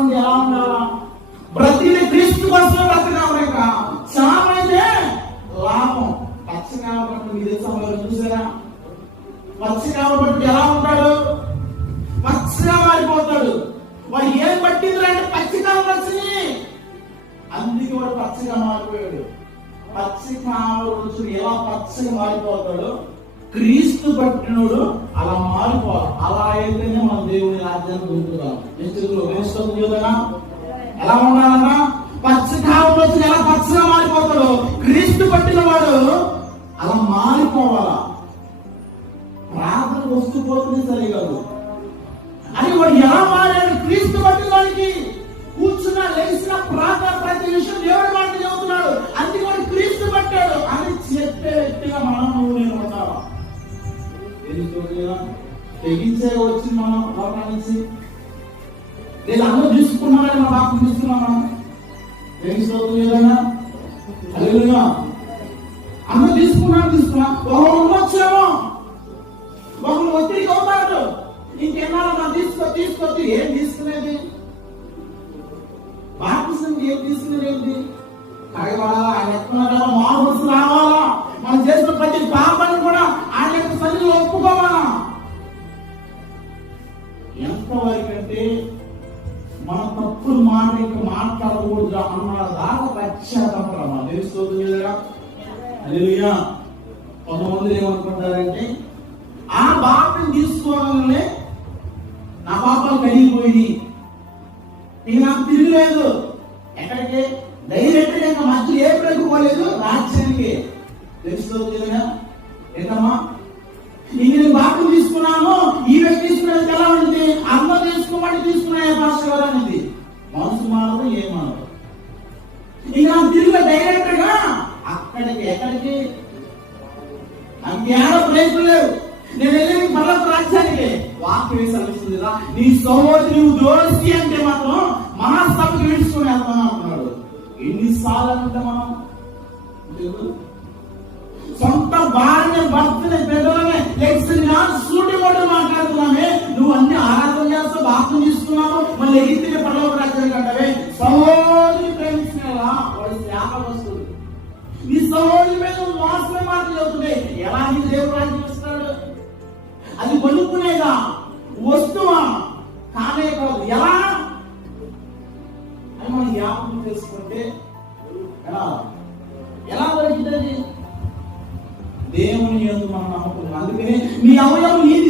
ఎలా ఉండాలా? బ్రతిని క్రీస్తు కోసం బ్రతకాలేక చావైతే లాభం. పచ్చ కాబట్టి మీరు సమయంలో చూసారా? పచ్చ కాబట్టి ఎలా ఉంటాడు? పచ్చగా మారిపోతాడు. వాడు ఏం పట్టింది అంటే పచ్చిగా వచ్చింది, అందుకే వాడు పచ్చగా మారిపోయాడు. పచ్చి కావచ్చు ఎలా పచ్చగా మారిపోతాడు, క్రీస్తు పట్టినోడు అలా మారిపోవాలి. అలా అయితేనే మన దేవుని రాజ్యాన్ని పొందుతాం. ఎలా ఉండాలన్నా? పచ్చి కావచ్చు ఎలా పచ్చగా మారిపోతాడు, క్రీస్తు పట్టిన వాడు అలా మారిపోవాలా. ప్రార్థన వస్తూ పోతుంది సరికాదు అని వాడు ఎలా మారాడు? క్రీస్తు పట్టిన వాడికి కూర్చున్నా లేచిన ప్రార్థన ప్రతి విషయం దేవుడి మాట చెబుతున్నాడు, అందుకే వాడు క్రీస్తు పట్టాడు అని చెప్పే వ్యక్తిగా మనం నేను ఉంటావా? తెగించే వచ్చి మనం లోకానికి నేను అందరూ తీసుకున్నానని మా బాబు తీసుకున్నాను. ఏదైనా అందరూ తీసుకున్నా వచ్చామో ఒకరు ఒత్తిడికి అవుతాడు. ఇంకెన్నాళ్ళు తీసుకొచ్చి ఏం తీసుకునేది? బాప్తిసం ఏం తీసుకునేది ఏంటి? కడగబడాలా, ఆయన ఎత్తున్నా మారుసు రావాలా, మనం చేసిన ప్రతి పాపాన్ని కూడా ఆయన యొక్క సన్నిధిలో ఒప్పుకోవాలా. ఎంతవరకు అంటే మన తప్పుడు మాట ఇంకా మాట్లాడకూడదు అన్న దాకా పశ్చాత్తాపడమా తెలుస్తుంది కదా. హల్లెలూయా. కొంతమంది ఏమనుకుంటారంటే ఆ పాపని తీసుకోవాలనే నా పాపాలు కరిగిపోయి ఇక నాకు తిరగలేదు, ఎక్కడికి డైరెక్ట్ గా మధ్య ఏ పోలేదు, రాజ్యానికి. తెలుస్తుంది కదా. ఏంటమ్మా నేను బాప్తిసం తీసుకున్నాను, ఈ వ్యక్తి తీసుకునేది ఎలా ఉంటుంది? అందరూ తీసుకోమని తీసుకున్నాయా పాస్టర్ గారు అనేది మనసు మారదు, ఏమారదు. ఇక తిరిగి డైరెక్ట్ గా అక్కడికి ఎక్కడికి అంతేడ బ్రేక్ లేవు. నేను వెళ్ళి పర్వత రాజ్యానికి వాక్యం వేసలుస్తుంది కదా. నీ సహోదరి నువ్వు దోషి అంటే మాత్రం మనస్తపకి విడుచుకుని వెళ్తాను అంటున్నాడు. ఎన్నిసార్లు అంటే మనం సొంత భార్య భర్తని బిడ్డలనే సూటి వాడు మాట్లాడుతున్నామే, నువ్వు అన్ని ఆరాధన చేస్తావు, బాప్తిసం తీసుకున్నావు, మళ్ళీ ఎగిరిన పర్వత రాజ్యానికి అంటావే. సహోదరి ప్రేమించిన వాడు శ్యామ వస్తువు. నీ సహోదరి మీద మోసమే మాటలు చెబుతుంది. ఎలా నీ దేవుడు రాజ్యం ఇస్తాడు? అది కొనుక్కునేదా వస్తువా? కానే కాదు. ఎలా అని మనం జ్ఞాపకం చేసుకుంటే ఎలా దొరికింది? దేవుని యందు మనం నమ్మకం. అందుకనే మీ అవయవం నీది